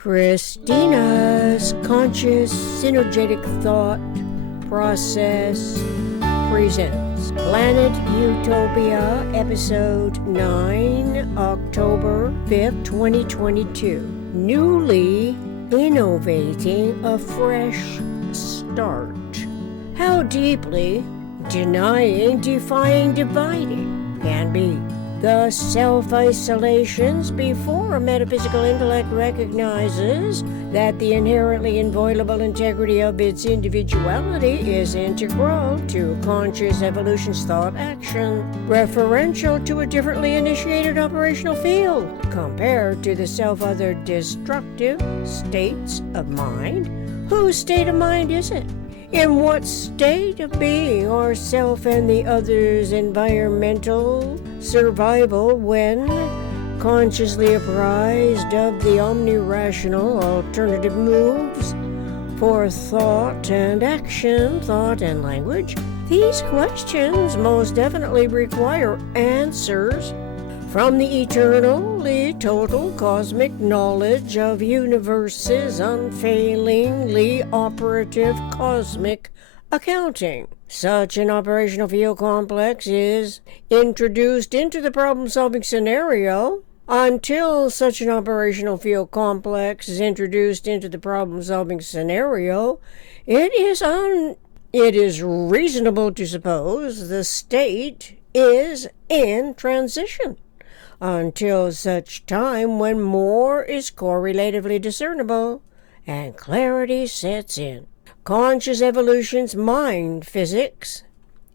Christina's conscious synergetic thought process presents Planet Utopia, Episode 9, October 5th, 2022. Newly innovating a fresh start. How deeply denying, defying, dividing can be. The self-isolations before a metaphysical intellect recognizes that the inherently inviolable integrity of its individuality is integral to conscious evolution's thought action, referential to a differently initiated operational field, compared to the self-other destructive states of mind. Whose state of mind is it? In what state of being are self and the other's environmental survival when consciously apprised of the omnirational alternative moves for thought and action, thought and language? These questions most definitely require answers from the eternally total cosmic knowledge of universe's unfailingly operative cosmic accounting. Such an operational field complex is introduced into the problem-solving scenario. Until such an operational field complex is introduced into the problem-solving scenario, it is reasonable to suppose the state is in transition until such time when more is correlatively discernible and clarity sets in. Conscious evolution's mind physics,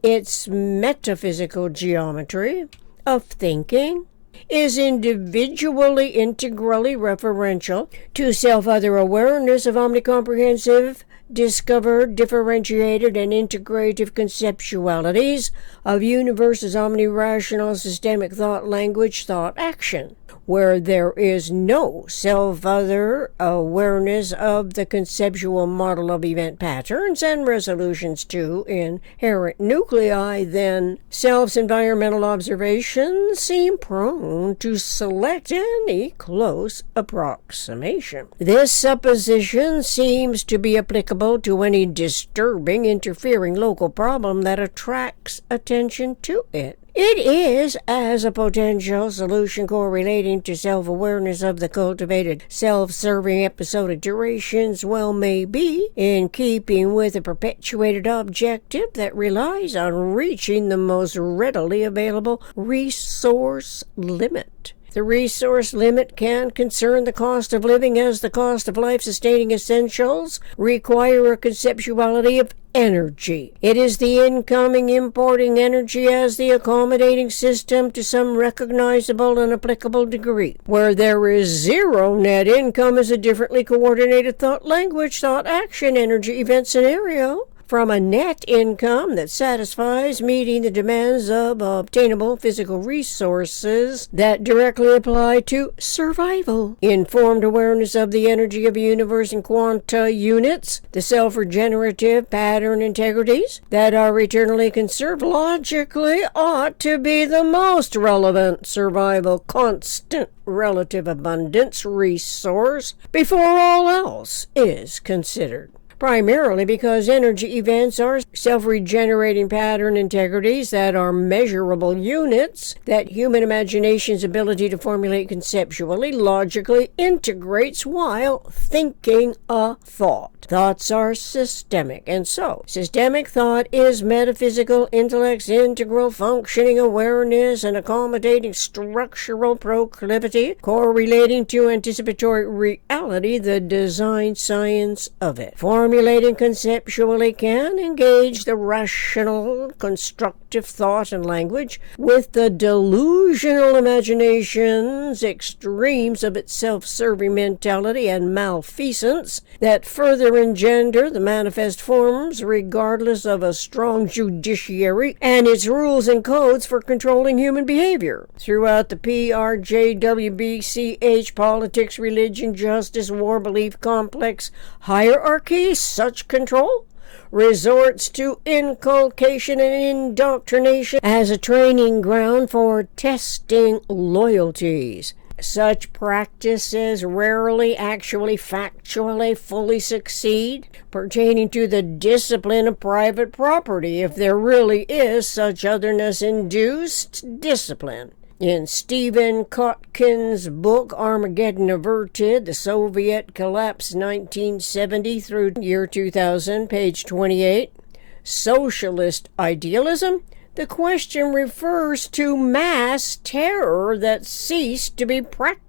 its metaphysical geometry of thinking, is individually, integrally referential to self-other awareness of omnicomprehensive, discovered, differentiated, and integrative conceptualities of universe's omnirational systemic thought, language, thought, action, where there is no self-other awareness of the conceptual model of event patterns and resolutions to inherent nuclei, then self's environmental observations seem prone to select any close approximation. This supposition seems to be applicable to any disturbing, interfering local problem that attracts attention to it. It is, as a potential solution correlating to self-awareness of the cultivated, self-serving episodic durations, well may be in keeping with a perpetuated objective that relies on reaching the most readily available resource limit. The resource limit can concern the cost of living, as the cost of life-sustaining essentials require a conceptuality of energy. It is the incoming, importing energy as the accommodating system to some recognizable and applicable degree. Where there is zero net income is a differently coordinated thought, language, thought, action, energy, event scenario from a net income that satisfies meeting the demands of obtainable physical resources that directly apply to survival. Informed awareness of the energy of a universe in quanta units, the self-regenerative pattern integrities that are eternally conserved, logically ought to be the most relevant survival constant relative abundance resource before all else is considered. Primarily because energy events are self-regenerating pattern integrities that are measurable units that human imagination's ability to formulate conceptually, logically integrates while thinking a thought. Thoughts are systemic, and so systemic thought is metaphysical intellect's integral functioning awareness and accommodating structural proclivity, correlating to anticipatory reality, the design science of it. Formulating conceptually can engage the rational, constructive thought and language with the delusional imagination's extremes of its self-serving mentality and malfeasance that further engender the manifest forms regardless of a strong judiciary and its rules and codes for controlling human behavior. Throughout the PRJWBCH politics, religion, justice, war, belief complex hierarchy, such control resorts to inculcation and indoctrination as a training ground for testing loyalties. Such practices rarely actually factually fully succeed, pertaining to the discipline of private property, if there really is such otherness-induced discipline. In Stephen Kotkin's book Armageddon Averted, The Soviet Collapse 1970 through year 2000, page 28, Socialist Idealism, the question refers to mass terror that ceased to be practicable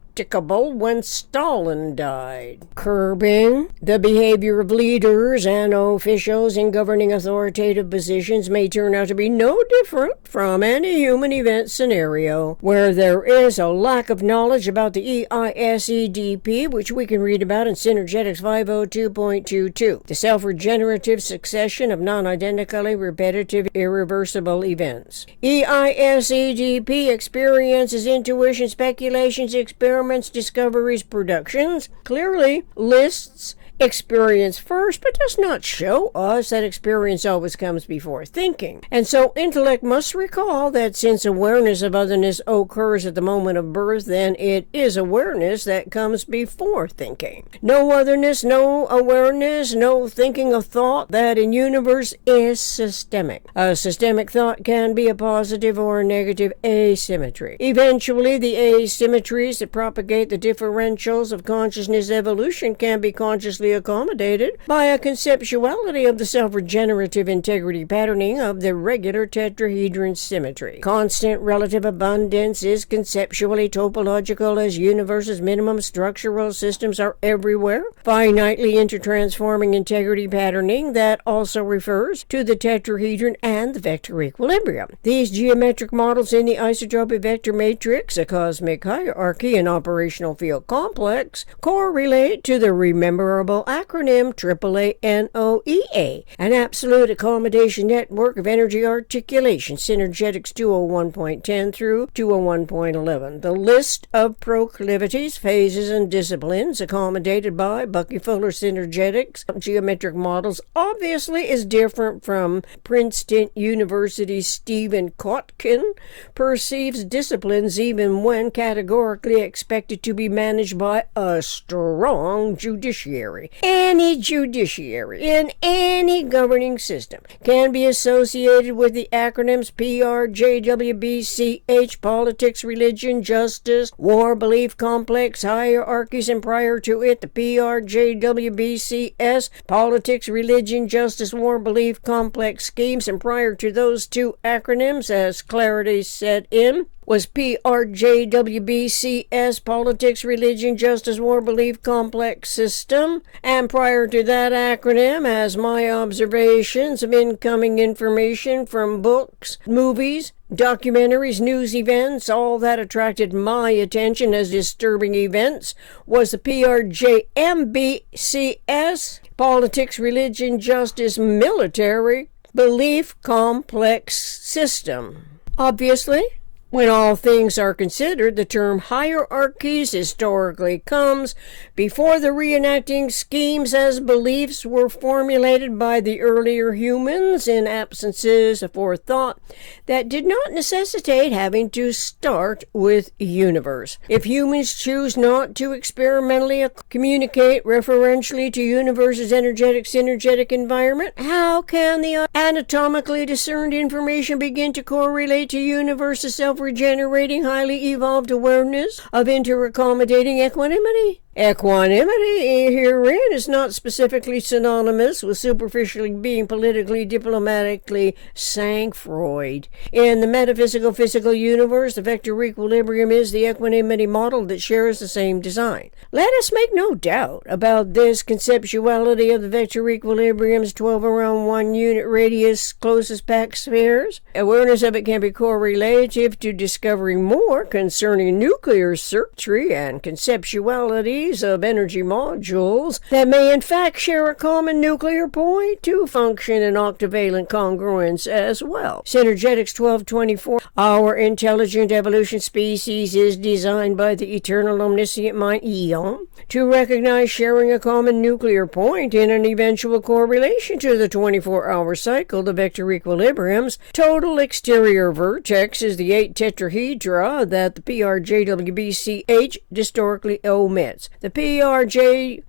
when Stalin died. Curbing the behavior of leaders and officials in governing authoritative positions may turn out to be no different from any human event scenario where there is a lack of knowledge about the EISEDP, which we can read about in Synergetics 502.22, the self-regenerative succession of non-identically repetitive irreversible events. EISEDP experiences, intuition, speculations, experiments, discoveries, productions, clearly lists experience first, but does not show us that experience always comes before thinking. And so intellect must recall that since awareness of otherness occurs at the moment of birth, then it is awareness that comes before thinking. No otherness, no awareness, no thinking of thought that in universe is systemic. A systemic thought can be a positive or a negative asymmetry. Eventually, the asymmetries that propagate the differentials of consciousness evolution can be consciously accommodated by a conceptuality of the self-regenerative integrity patterning of the regular tetrahedron symmetry. Constant relative abundance is conceptually topological as universe's minimum structural systems are everywhere. Finitely intertransforming integrity patterning that also refers to the tetrahedron and the vector equilibrium. These geometric models in the isotropic vector matrix, a cosmic hierarchy, and operational field complex correlate to the rememberable acronym AAANOEA, an absolute accommodation network of energy articulation, Synergetics 201.10 through 201.11. The list of proclivities, phases, and disciplines accommodated by Bucky-Fuller Synergetics geometric models obviously is different from Princeton University's Stephen Kotkin perceives disciplines even when categorically expected to be managed by a strong judiciary. Any judiciary in any governing system can be associated with the acronyms PRJWBCH, politics, religion, justice, war, belief, complex, hierarchies, and prior to it, the PRJWBCS, politics, religion, justice, war, belief, complex schemes, and prior to those two acronyms, as clarity set in, was PRJWBCS, politics, religion, justice, war, belief, complex system, and prior to that acronym, as my observations of incoming information from books, movies, documentaries, news events, all that attracted my attention as disturbing events was the PRJMBCS, politics, religion, justice, military, belief, complex system. Obviously, when all things are considered, the term hierarchies historically comes before the reenacting schemes as beliefs were formulated by the earlier humans in absences of forethought that did not necessitate having to start with universe. If humans choose not to experimentally communicate referentially to universe's energetic synergetic environment, how can the anatomically discerned information begin to correlate to universe's self-regenerating, highly evolved awareness of interaccommodating equanimity? Equanimity herein is not specifically synonymous with superficially being politically, diplomatically sang-froid. In the metaphysical physical universe, the vector equilibrium is the equanimity model that shares the same design. Let us make no doubt about this conceptuality of the vector equilibrium's 12 around 1 unit radius closest packed spheres. Awareness of it can be correlative to discovering more concerning nuclear circuitry and conceptuality series of energy modules that may in fact share a common nuclear point to function in octavalent congruence as well. Synergetics 1224. Our intelligent evolution species is designed by the eternal omniscient mind, Eon, to recognize sharing a common nuclear point in an eventual correlation to the 24-hour cycle, the vector equilibriums. Total exterior vertex is the 8 tetrahedra that the PRJWBCH historically omits. The PRJWBCH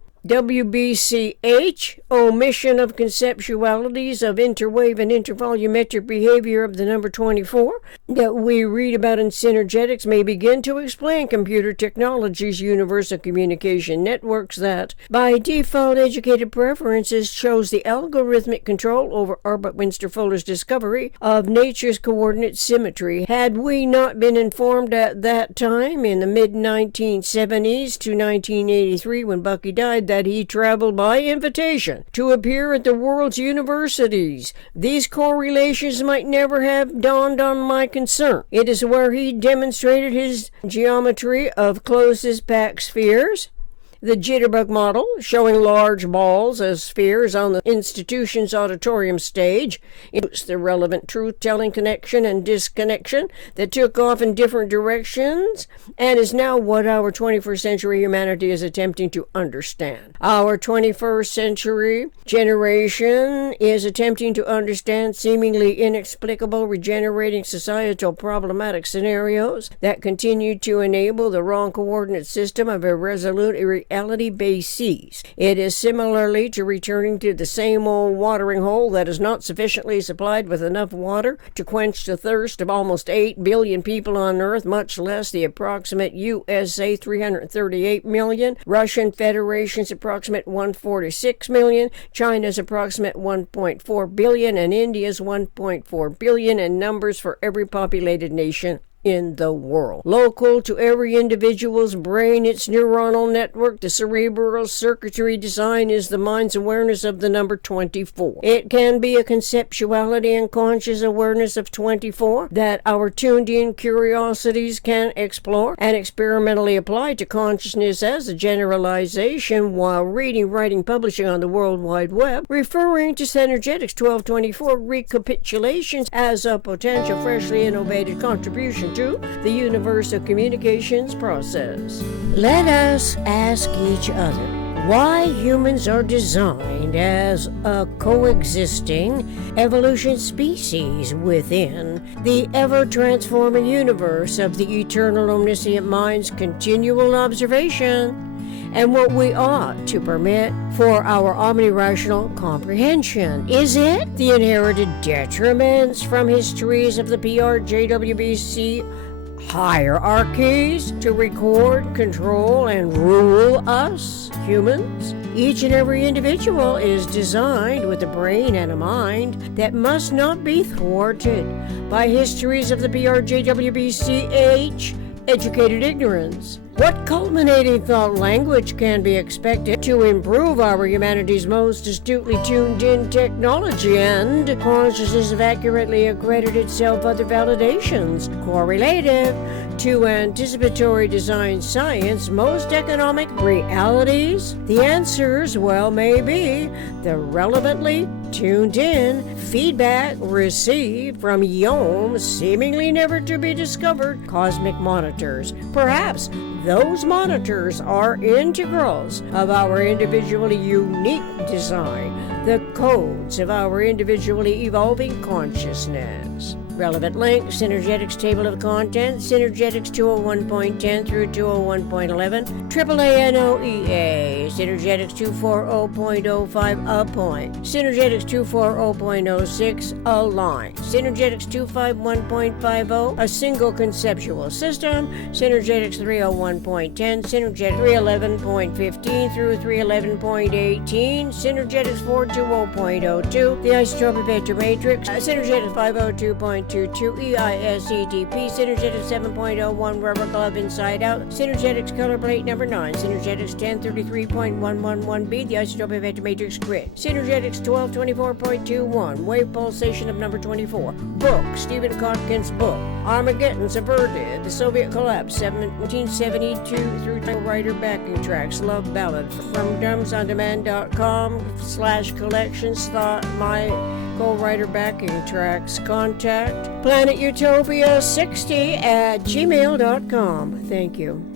omission of conceptualities of interwave and intervolumetric behavior of the number 24 that we read about in synergetics may begin to explain computer technology's universal communication networks that, by default educated preferences, chose the algorithmic control over Albert Winster Fuller's discovery of nature's coordinate symmetry. Had we not been informed at that time, in the mid-1970s to 1983 when Bucky died, that he traveled by invitation to appear at the world's universities, these correlations might never have dawned on my concern. It is where he demonstrated his geometry of closest packed spheres, the jitterbug model, showing large balls as spheres on the institution's auditorium stage, it's the relevant truth-telling connection and disconnection that took off in different directions and is now what our 21st century humanity is attempting to understand. Our 21st century generation is attempting to understand seemingly inexplicable, regenerating societal problematic scenarios that continue to enable the wrong coordinate system of irresolute reality bases. It is similarly to returning to the same old watering hole that is not sufficiently supplied with enough water to quench the thirst of almost 8 billion people on Earth, much less the approximate USA 338 million, Russian Federation's approximate 146 million, China's approximate 1.4 billion, and India's 1.4 billion, and numbers for every populated nation in the world. Local to every individual's brain, its neuronal network, the cerebral circuitry design is the mind's awareness of the number 24. It can be a conceptuality and conscious awareness of 24 that our tuned-in curiosities can explore and experimentally apply to consciousness as a generalization while reading, writing, publishing on the World Wide Web, referring to Synergetics 1224 recapitulations as a potential freshly innovated contribution to the universal communications process. Let us ask each other why humans are designed as a coexisting evolution species within the ever-transforming universe of the eternal omniscient mind's continual observation, and what we ought to permit for our omnirational comprehension. Is it the inherited detriments from histories of the PRJWBC hierarchies to record, control, and rule us, humans? Each and every individual is designed with a brain and a mind that must not be thwarted by histories of the PRJWBCH educated ignorance. What culminating thought language can be expected to improve our humanity's most astutely tuned-in technology and consciousness of accurately accredited self-other validations, correlative to anticipatory design science, most economic realities? The answers, well, may be the relevantly tuned-in feedback received from Yom, seemingly never to be discovered, cosmic monitors. Perhaps those monitors are integrals of our individually unique design, the codes of our individually evolving consciousness. Relevant link, Synergetics Table of Contents, Synergetics 201.10 through 201.11, AAA NOEA, Synergetics 240.05 a point, Synergetics 240.06 a line, Synergetics 251.50 a single conceptual system, Synergetics 301.10, Synergetics 311.15 through 311.18, Synergetics 420.02, the isotropic vector matrix, Synergetics 502.22 EISETP, Synergetics 7.01 rubber glove inside out, Synergetics color plate number 9, Synergetics 1033.111B, the isotropic vector matrix grid, Synergetics 1224.21 wave pulsation of number 24, book, Stephen Kotkin's book, Armageddon's Averted, The Soviet Collapse, 1772 through writer backing tracks, Love Ballad from drumsondemand.com/collections, my co-writer backing tracks. Contact planetutopia60@gmail.com. Thank you.